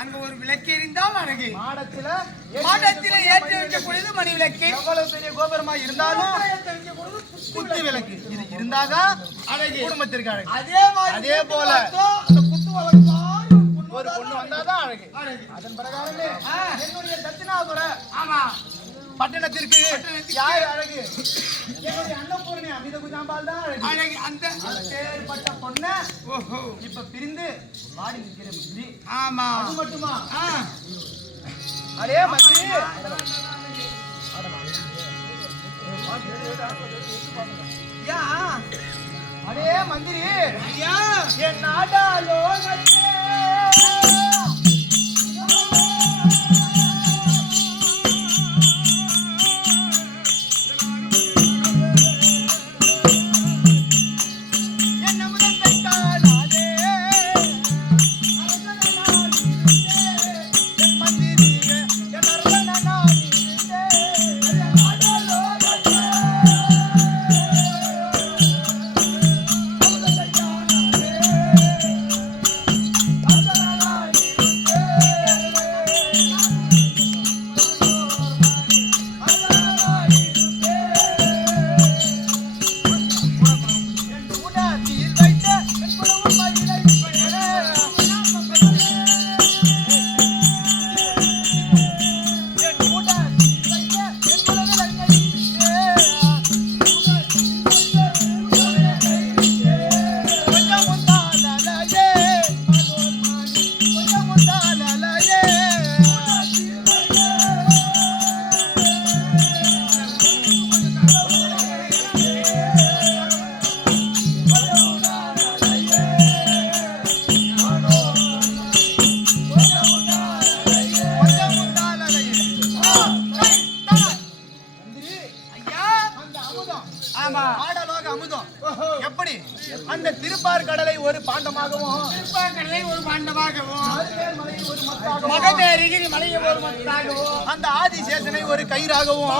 அங்க ஒரு விளக்கு எரிந்தால் அழகு. மாடத்தில ஏற்றி வைக்கக்கூடியது மணி விளக்கு. எவ்வளவு பெரிய கோபுரமா இருந்தாலும் குத்து விளக்கு இது இருந்தாதான் அழகு, குடும்பத்திற்கு அழகு. அதே போல குத்து விளக்கு ஒரு பொண்ணு வந்தாதான் அழகு. அதன் பிரகாரமே என்னுடைய தட்சிணாபுர பட்டணத்திற்கு யார் அழகு? என்னுடைய அன்னபூரணி அமித குஜாம்பால் தான் அழகு. அந்த ஏற்பட்ட பொண்ணு இப்ப பிரிந்து வாடி நிற்கிற மந்திரி. ஆமா, அது மட்டுமா? அடே மந்திரி, அடே மந்திரி, என் நாடாலோ எப்படி அந்த திருப்பார் கடலை ஒரு பாண்டமாகவும் மகதேரிகிரி மலையை ஒரு மத்தாகவும் அந்த ஆதிசேஷனை ஒரு கயிறாகவும்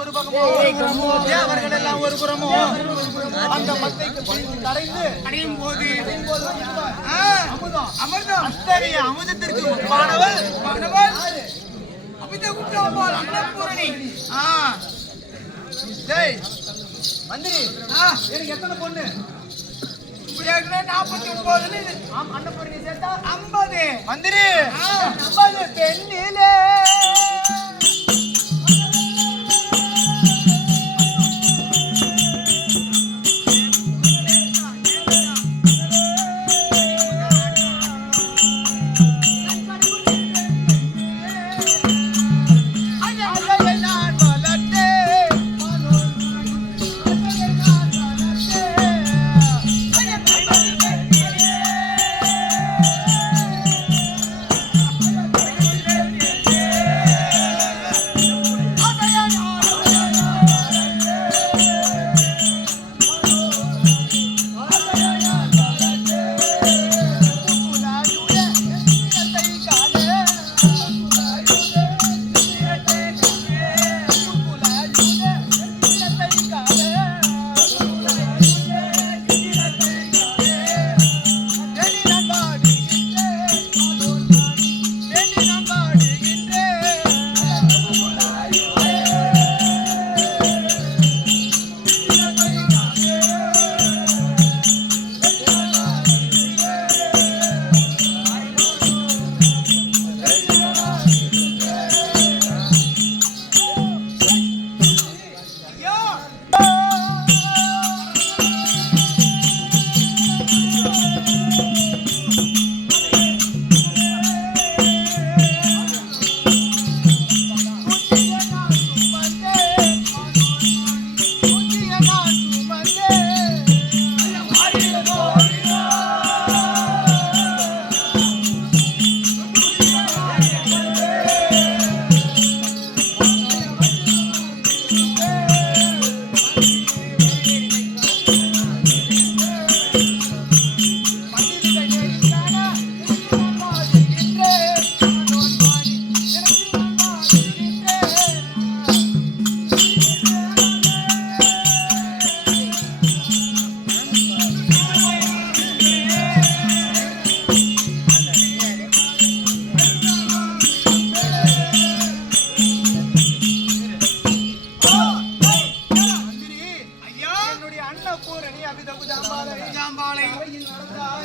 ஒரு பக்கமும் தேவர்கள் எல்லாம் ஒரு புறமும் அந்த மத்தைக்கு கரைந்து அடையும் போது அமுதம் அத்தகைய அமுதத்திற்கு ஒப்பானவள் பூரணி. டேய் மந்திரி, எனக்கு எத்தனை பொண்ணு? ஏற்கனவே 49 இது. அன்னபூரணி சேர்த்தா 50. மந்திரி 50 பெண்ணிலே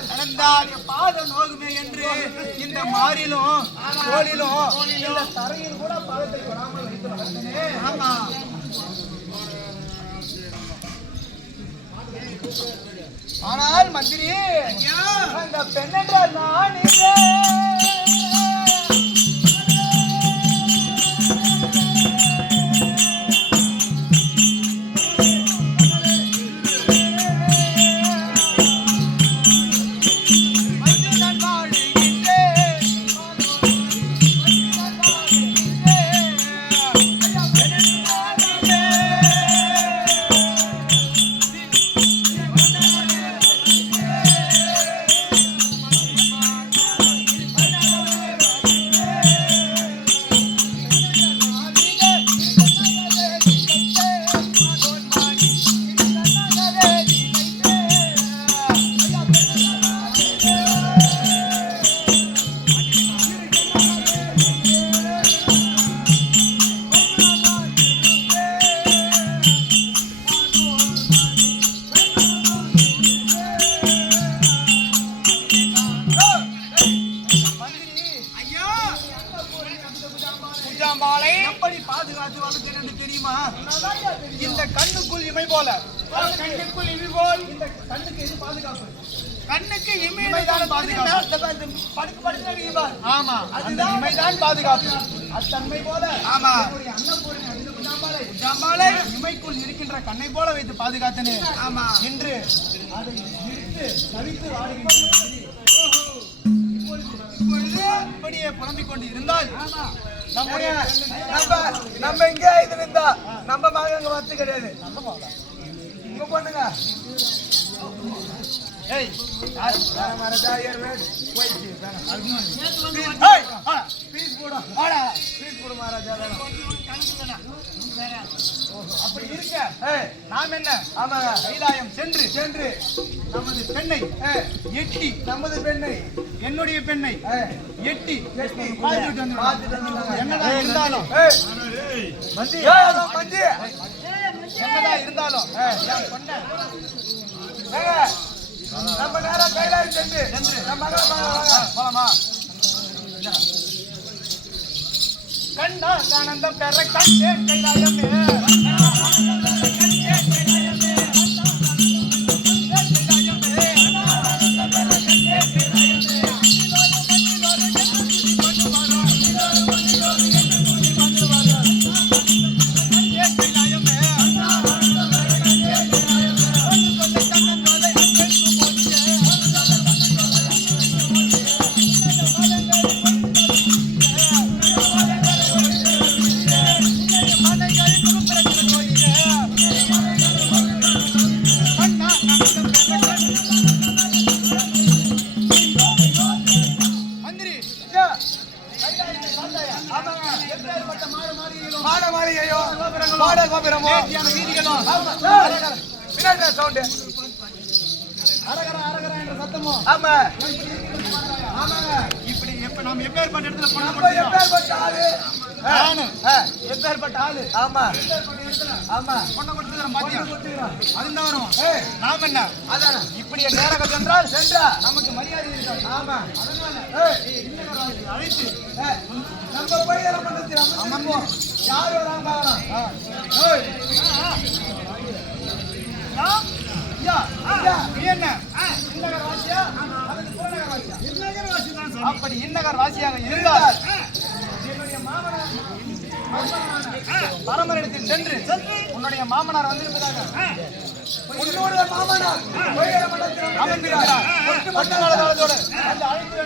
நடந்தால் பாத நோகுமே என்று இந்த மாறிலும் கோலிலும் இந்த தரையில் கூட பாதத்தை வராமல் வைத்து நடந்தனே. ஆமா. ஆனால் மந்திரி, அந்த பெண் என்றால் நான் எப்படி பாதுகாத்து வளர்க்கிறது தெரியுமா? இந்த கண்ணுக்குள் இமை போல, கண்ணுக்குள் இமை போல். இந்த கண்ணுக்கு எது பாதுகாப்பு? கண்ணுக்கு இமைதான் பாதுகாப்பு. ஆமா, அந்த இமைதான் பாதுகாப்பு. அத்தன்மை போல ஆமா அன்னபூரணி இமைக்குள் இருக்கின்ற கண்ணை போல வைத்து பாதுகாத்தனே. ஆமா, என்று அதை இழுத்து தவித்து வாடுகின்றன. இப்படியே புலம்பிக் கொண்டு இருந்தால் நம்ம இங்கே இது இருந்தா நம்ம மகன் அங்க வந்து கிடையாது. இங்க பண்ணுங்க. ஏய் அப்படி இருக்க நாம் என்ன கைலாயம் சென்று சென்று நமது பெண்ணை எட்டி, நமது பெண்ணை என்னுடைய பெண்ணை எட்டி பார்த்துட்டு வந்து என்னதான் இருந்தாலும் மந்தி மந்தி என்னதான் இருந்தாலும் நான் சொன்னேன். நம்ம நேரம் கைலாயம் சென்று நம்ம மகள் போலாமா? கண்ணா ஆனந்தம் பெற கண்டேன் கைலாயமே. இப்படி நம்ம எப்பேற்பட்ட இடத்துல எப்பேற்பட்ட ஆளு எப்பேற்பட்ட ஆளு ஆமா ஆமா பொண்ணை கொடுத்துக்கிறோம் பாத்தியா? அதுதான் வரும். நாம என்ன அதான இப்படி நேரங்கள் சென்றால் சென்றா நமக்கு மரியாதை இருக்காது. ஆமா அதனால அழைத்து நம்ம போய் மண்டலத்தில் அமர்ந்திருப்போம். யார் வராங்க பார்க்கலாம். அப்படி இன்னகர் வாசியாக இருந்தால் பரமரிடத்தில் சென்று உன்னுடைய மாமனார் வந்திருப்பதாக உன்னுடைய மாமனார் கோயில மண்டலத்தில் அமர்ந்திருக்கிறார். பட்டநாளத்தோடு அந்த அழைத்து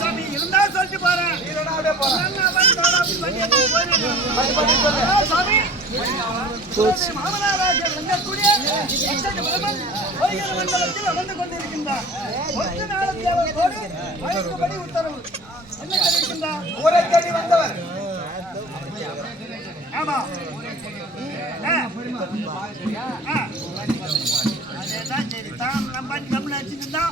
சாமி இருந்தா சொல்லிட்டு போறேன். அப்படியே போறேன். சாமி மாமனாராஜர் வந்தக்கூடிய கோயில் மண்டலத்தில் அமர்ந்து கொண்டிருக்கின்றார். ஒத்த நாளத்தில் அவர்களோடு அழைக்கும்படி உத்தரவு. என்ன தெரிவிக்கின்றார்? ஊரை தேடி வந்தவர். ஆமா அதேதான் சரி. தான் நம்ம நம்மள வச்சுக்கிட்டா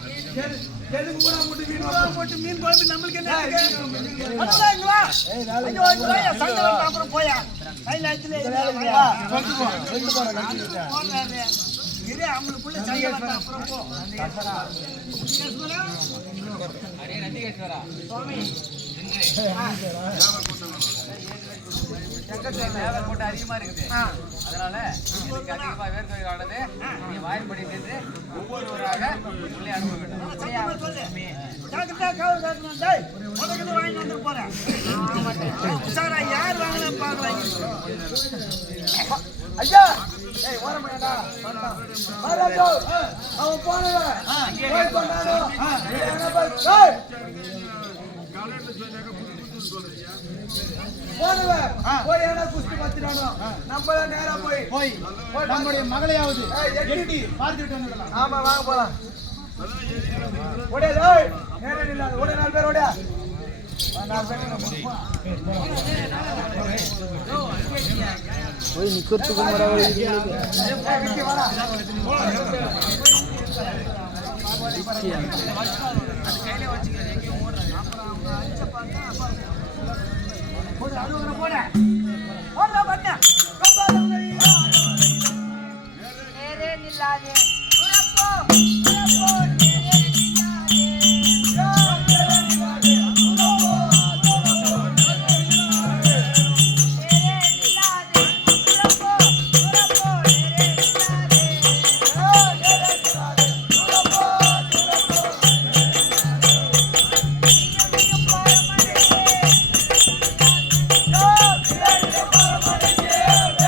எதுக்கு ஊரா போட்டு மீன் போட்டு மீன் குழம்பு நம்மளுக்கு என்ன இருக்கு? அதுதான் இங்க வா. ஐயோ, இங்க வா. சங்கடம் அப்புறம் போயா கைலாயத்துல போறாரு. இது அவங்களுக்குள்ள சங்கடம் அப்புறம் போ. போட்டு அதிகமா இருக்குது. அதனால இதுக்கு அதிகமா வேர்க்கை ஆனது நீ வாய்ப்படி சென்று ஒவ்வொருவராக உள்ளே அனுப்ப வேண்டும். ஐயா ஓரமாடா மகாராஜா அவன் போனவன் போய் கொண்டாடோ போனவன் போய் என்ன குஸ்தி பத்தினானோ நம்மள நேரா போய் நம்முடைய மகளையாவது எட்டி பார்த்துட்டு வந்துடலாம். ஆமா வாங்க போலாம். ஓடியா நேரா நில்லாத ஓடியா 4 பேர் ஓடியா 4 பேர் போய் நிக்கிறதுக்கு Yeah.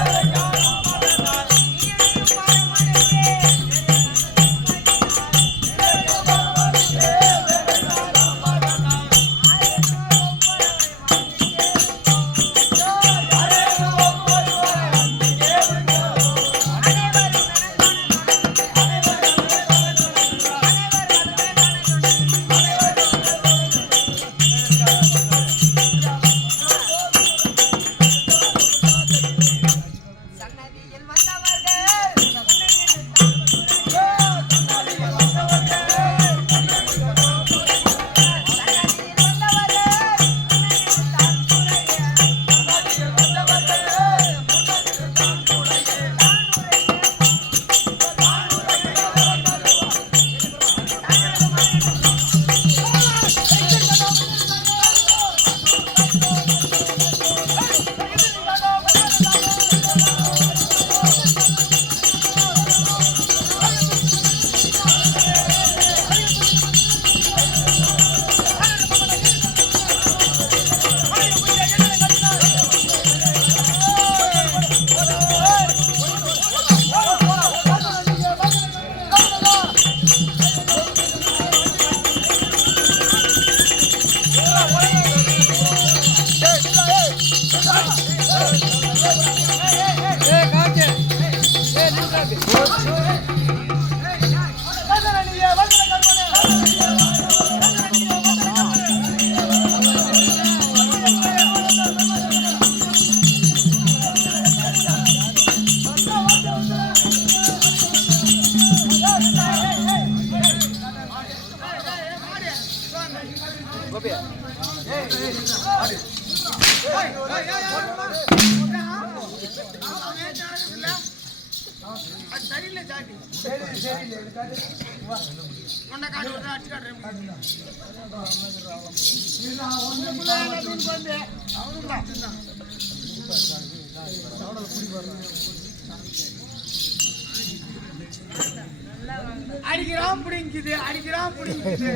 அடிக்கிறான் பிடிக்குது அடிக்கிறான் பிடிக்குது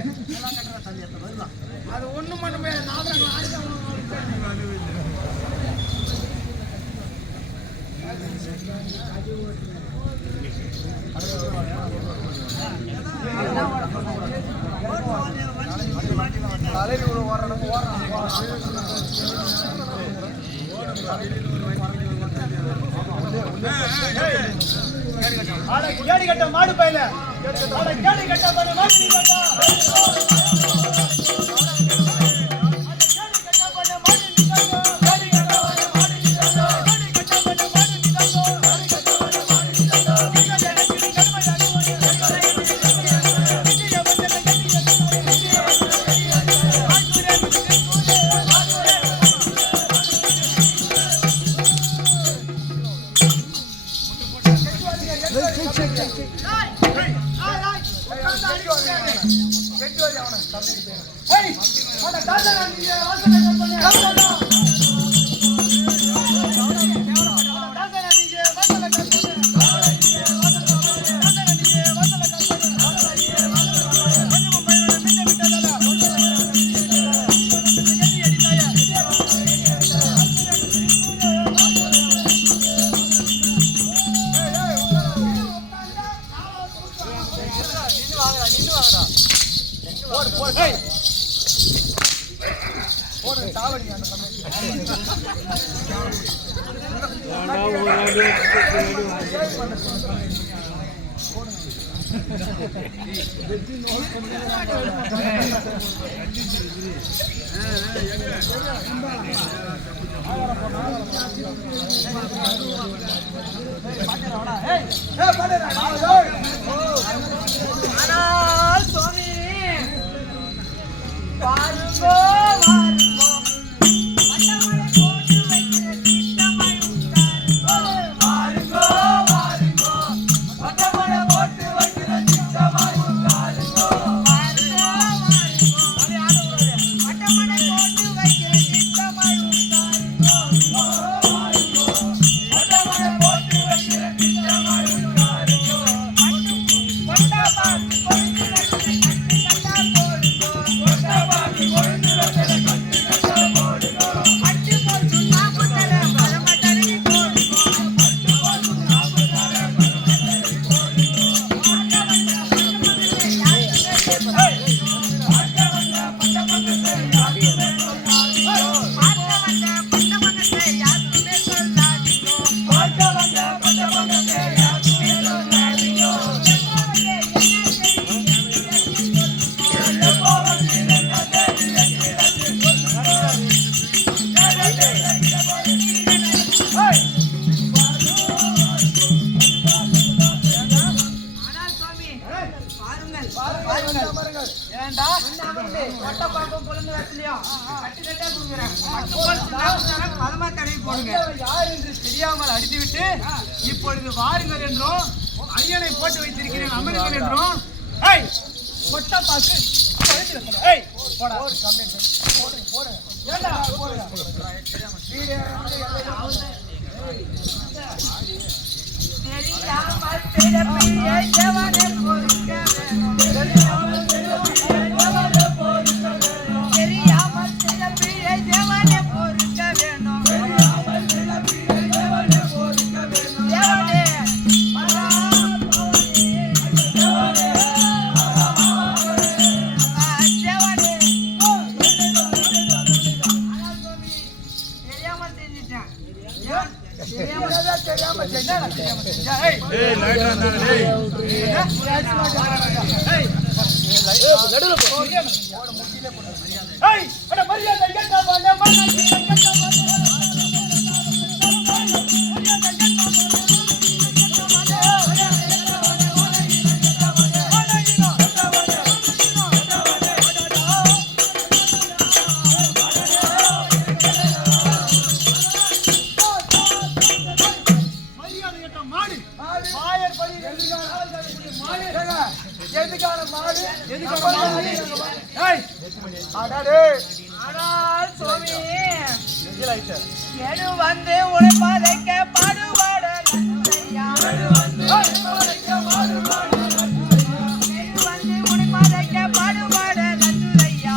அது ஒண்ணு மட்டுமே கேடி கட்ட மாடு பையில கேடி கட்ட மாடு தெரியாமல் அடித்துவிட்டு இப்பொழுது வாருங்கள் என்றும் ஐயனை போட்டு வைத்திருக்கிறேன் அமருங்கள் என்றும் கொட்டப்பாக்கு ஏண்டா தெரியாமல் பிறப்பியை தேவனே பொறுக்க வேணும். தெரியாமல் பிறப்பியை தேவனே பொறுக்க வேணும். தெரியாமல் பிறப்பியை தேவனே பொறுக்க வேணும். தெரியாமல் பிறப்பியை தேவனே பொறுக்க வேணும். தேவனே தெரியாம செஞ்சா ஏய் லைட் வந்தானே டேய் ஏய் அட மரியாதை கேட்டா பாடா எதுக்கான மாடு ஆனால் சுவாமி எடு வந்து உழைப்பாதைக்க பாடுபாட எடு வந்து உழைப்பாதைக்க பாடுபாட நந்துரையா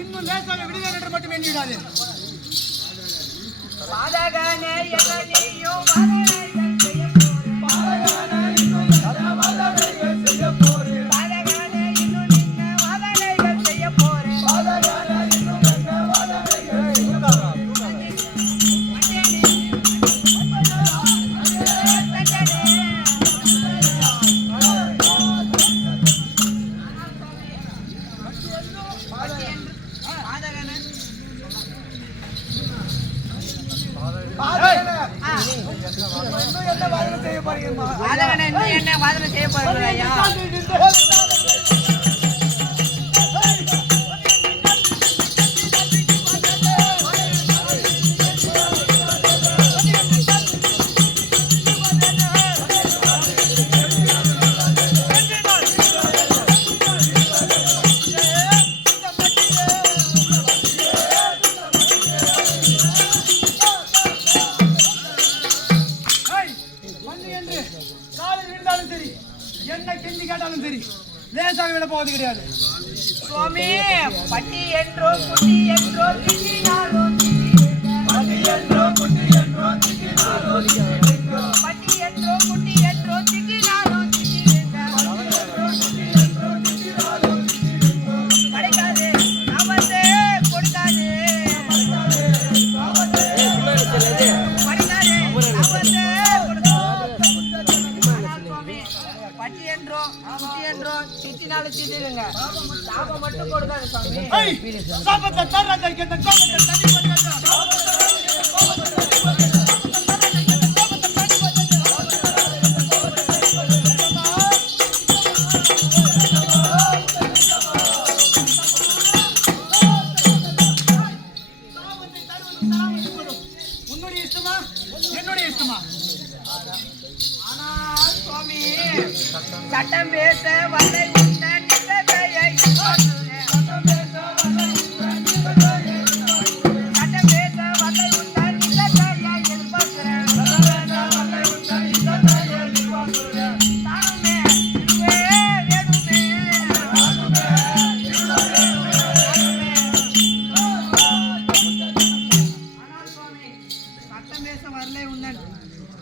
இன்னும் லேசாக விடுதலை என்று மட்டும் எண்ணிடாதே. பாதகனே எதனியும் வதனைகள் செய்ய போறேன். பாதகனே இன்னும் நின்ன வதனைகள் செய்ய போறேன். பாதகனே இன்னும் என்ன வாதனை செய்ய போறீங்க ஐயா? என்ன கெஞ்சி கேட்டாலும் சரி லேசாக விட போவது கிடையாது. சுவாமி பட்டி என்றோ குட்டி என்றோ திட்டினாலும் பட்டி என்றோ குட்டி என்றோ திட்டினாலும் கிடைக்காது அவசே கொடுக்காது பட்டி என்றோ குட்டி என்றோ திட்டினாலும் திட்டிடுங்க. சாபம் மட்டும் கொடுக்காது சுவாமி. சாபத்தை தர்றாங்க கேட்ட கோபத்தை தண்ணி பண்ணாங்க. உன்னுடைய இஷ்டமா என்னுடைய இஷ்டமா? ஆனால் சுவாமி சட்டம் பேச வல்லை உன்ன நிசதையை பார்க்கிறேன். சட்டம் பேச வல்லை உன்ன நிசதையை எதிர்பார்க்கிறேன். தானுமே இதுவே வேணுமே. ஆனால் சுவாமி சட்டம் பேச வரலை உன்னன்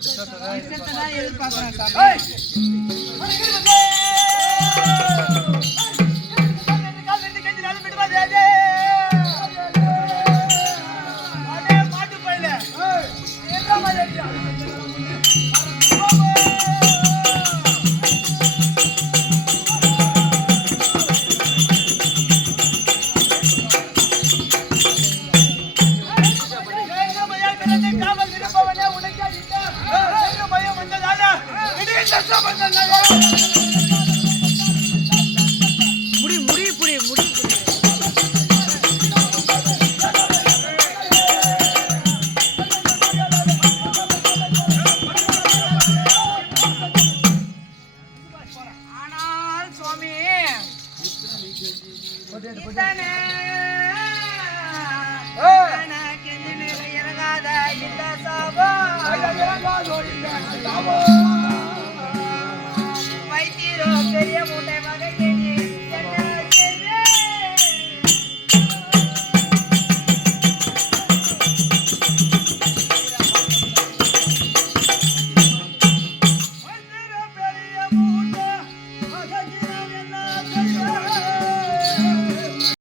இஷ்டத்தை தான் எதிர்பார்க்கிறேன் சாமி. மாட்டு பையில முடி முடி புடி முடி புடி ஆனால் சுவாமி இத்தனை இறங்காத இந்த சாபம் வைத்தீரோ பெரிய மூட்டை